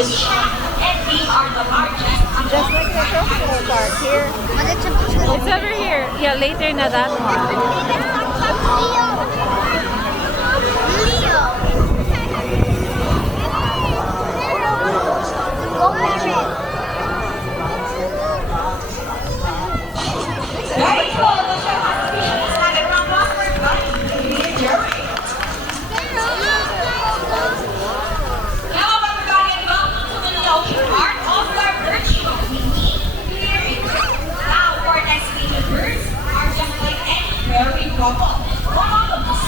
position, and we are the largest. Just like the Tropical Park here. It's over here. Yeah, later na that one. Very cool. The show has officially started. Round one for everybody. Enjoy. Hello everybody and welcome to Manila Ocean Park All-Star Bird Show with me here in now for next week the birds are just like any very couple. One of them is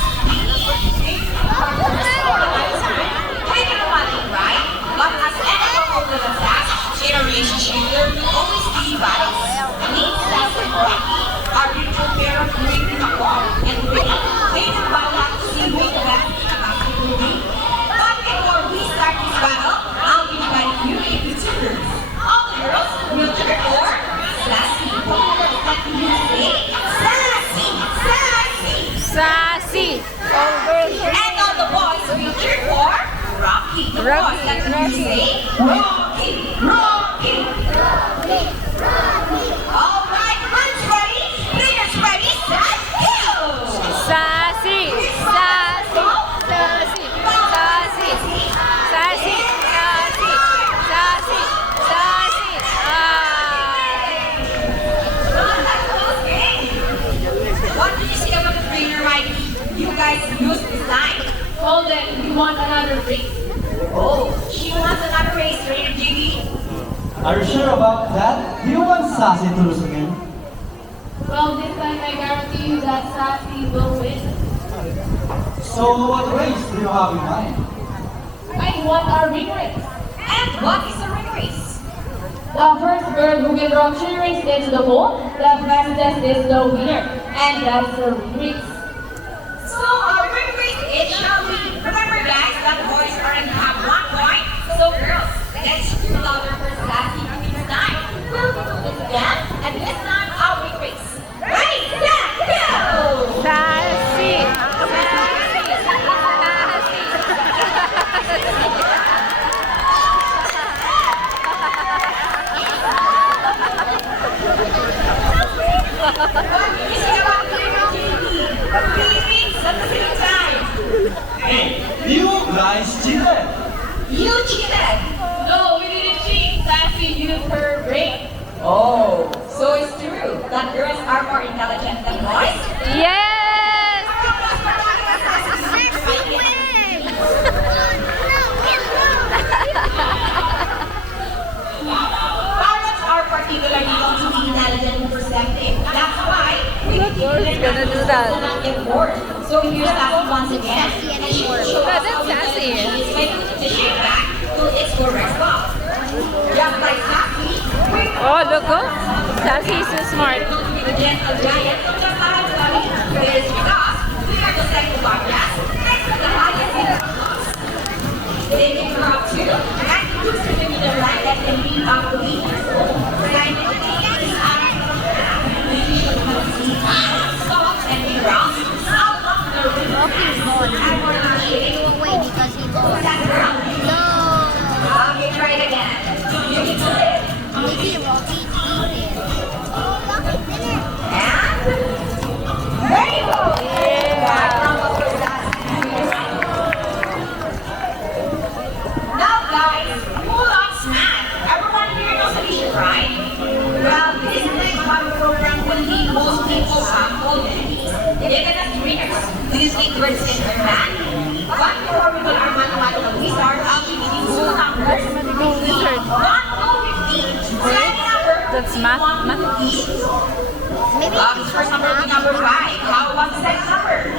taking a money, right? But as any couple with a task in a relationship, there will always be battles. These tasks and Rocky are beautiful pair of drinking a ball and winning. They don't bother to see who the best in the basketball will be. But before we start this battle, I'll be inviting you into two girls. All the girls will cheer for Sassy. What words like you say? Sassy! Sassy! Sassy! And all the boys will cheer for Rocky. The boys like you say Rocky! Rocky! All right, hands ready, players ready, set, go! Sassy! Sassy! Sassy! Sassy! Sassy! Sassy! Sassy! Sassy! Not that close game. What did you say about the trainer, Mikey? You guys used this line. Hold it, you want another race. Oh, she wants another race, Trainer JB. Are you sure about that? Do you want Sassy to lose again? Well, this time I guarantee you that Sassy will win. So what race do you have in mind? I want our ring race. And what is a ring race? The first bird who can drop 3 rings into the bowl, the fastest is the winner. And that's the ring race. So, our ring race it shall be. Remember guys, that boys are going to have 1 point. So girls, let's do louder for Sassy this time. We'll do this again, and this time our ring race. Ready, set, go! Sassy! What do you say about Trainer JB? 3 rings at the same time. Hey, you guys cheated! You cheated. No, we didn't cheat. Sassy used her brain. Oh, so it's true that girls are more intelligent than boys? Yes! Parrots are particularly known to be intelligent and perceptive. That's why we Look, Laura's gonna do that. get bored. So here's Sassy once again. And she will show Yeah, us that's how Sassy. intelligent she is by putting the shape back to its correct spot. Just like Sassy, we're Oh, look, oh. Sassy is so smart. known to be the gentle giant of the Parrot Valley. That is because we are the second podcast next to the highest in the class. They can grow up to 92 centimeter line that can be up to 8 years old. Scientifically, this animal soft and round, out of the river, and more in shape. Because he Who's that girl? No. Okay, try it again. You can do it. Maybe Rocky eat it. And there you go. Now guys, who loves math? Everyone here knows addition, right? Well, this next part of the program will need most people sample given as readers. Please keep words in their math. But before we do our mathematical wizard, I'll be giving two numbers. Wizard. 1 to 15. So any number That's math. 1 to 15. This first number will be number 5. How about the second number?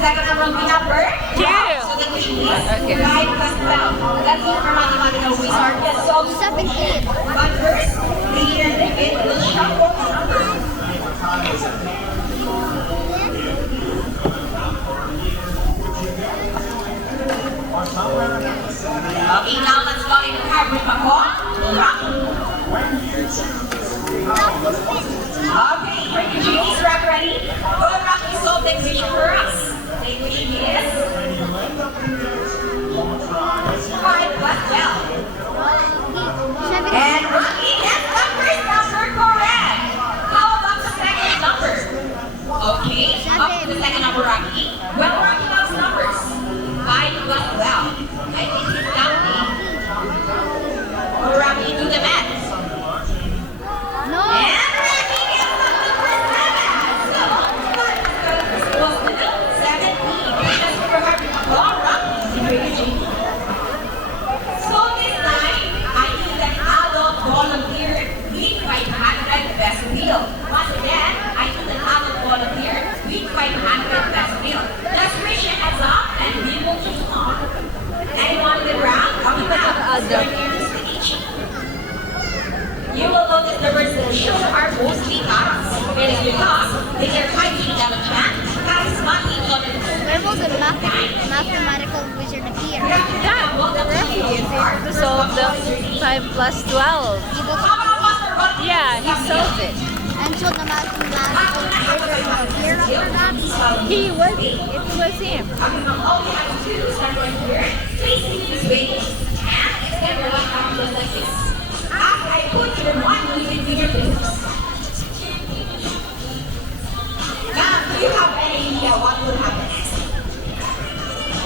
Second number will be number 12. 2. So the question is Okay. 5 plus 12. Let's look for mathematical wizard. Let's solve this. 17. But first, Lead and David will shuffle the numbers. Okay, now let's go in hybrid ako. Okay, bring your genies rack ready. Go Rocky, solve the equation for us. The equation is 5 plus 12 mathematical wizard appear? Yeah, the referee is able to solve the 5 plus 12. He will, Yeah, he solved it. and so the mathematical wizard will appear after that? It was him. All you have to do is start right here. Please see this way. And extend your left arm just like this. After I put your one using fingertips. Now, do you have any idea what will happen next?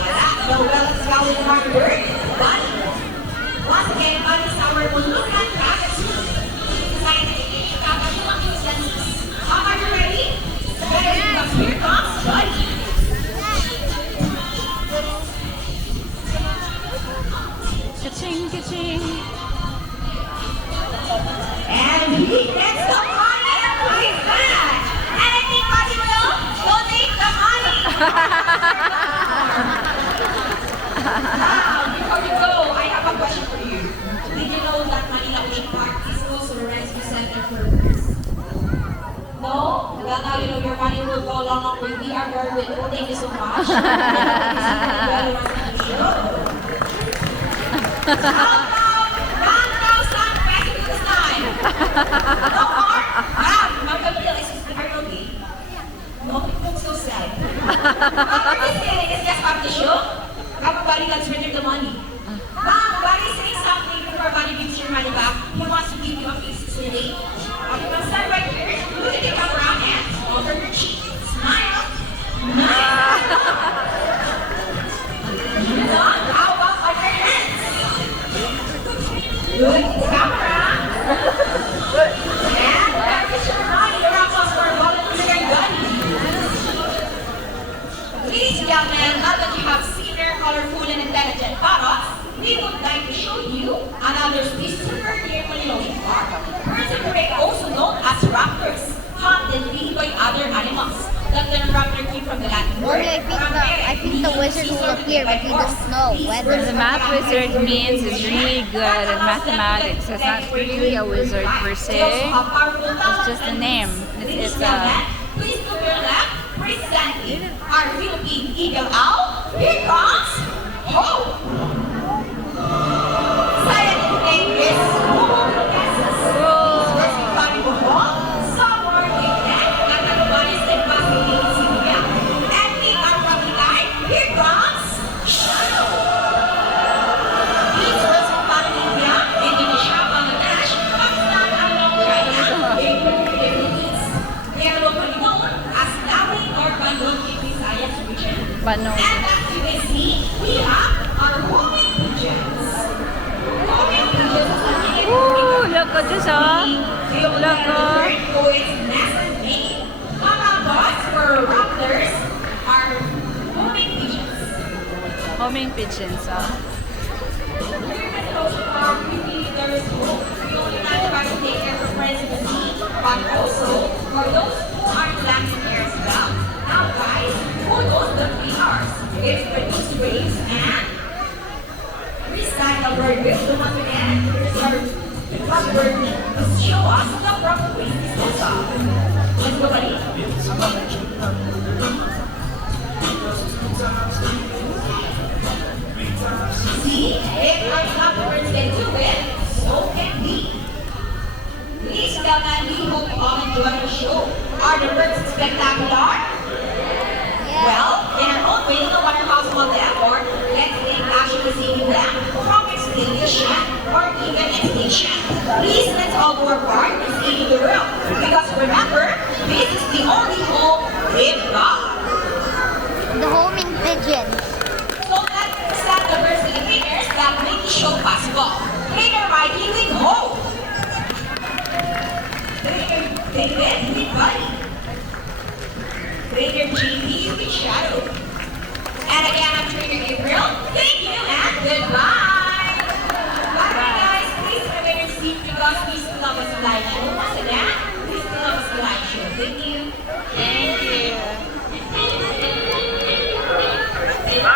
Wala. No, well, let's go with the hard word. Bunny. Once again, bunny sour will look like rabbits. Scientific, kakatuwang yung senses. Are you ready? Ready? Because here comes bunny. Ka-ching, ka-ching. And he gets the money and plays back. And I think Buddy will donate the money. Now, before you go, I have a question for you. Did you know that Manila Ocean Park is also a rescue center for birds? No? Well, now you know your money will go along with We Are Bird. Thank you so much. No more? Magkabila is okay. No, it's so sad. This is just part of the show. Everybody can surrender the money. Mom, Buddy is saying something before Buddy gives your money back. He wants to give you a piece of silly. You can stand right here. Look at the camera and over your cheek. Smile. Nice. How about on your hands? Look at the camera. And practice your money. The rock was for volunteer Buddy. Ladies and gentlemen, now that you have seen their colorful and intelligent parrots, we would like to show you another species of bird here in Manila Ocean Park. Birds of prey, also known as raptors, hunt and feed by other animals. The term raptor came from the Latin word. I think the wizard will appear, but we don't know whether. The math wizard means he's really good at mathematics. It's not really a wizard per se. It's just a name. It's Please to your left, presenting our Philippine eagle owl. Here comes Hope. Scientific name is Homogenesis. Specifically Bohol, somewhere in that, at the Banis and Pasig City. Ending our public line, here comes Shadow. These words of India, Indonesia, Bangladesh, Pakistan, and China, Philippines. They are locally known as Lawi or Bandung in Visayas region. Banong. And as you can see, we have our homing pigeons. Homing pigeons are Ooh, look at this, oh. Look, oh. who is nest and mate. Mga dogs or raptors are homing pigeons. Homing pigeons, oh. Here at the Ocean Park, we believe there is hope. We only not try to take care of friends in the sea, but also for those who aren't landing here as well. Now guys, who knows the ours? It's produced waves and recycle bird waste. So once again, here's our bird to show us the proper waste disposal. Let's go, buddy. See, if our birds can do it, so can we. Please tell me, we hope you all enjoy the show. Are the birds spectacular? Well, in our own way, no matter how small they are, or let's take action to save them from extinction or even extinction. Please, let's all do our part in saving the world. Because remember, this is the only hope we've got. The homing pigeons. So let's start the birds and the trainers that make the show possible. Trainer Mikey with hope. Trainer David with Buddy. Trainer JP with Shadow. And again, I'm Trainer Gabriel. Thank you and goodbye.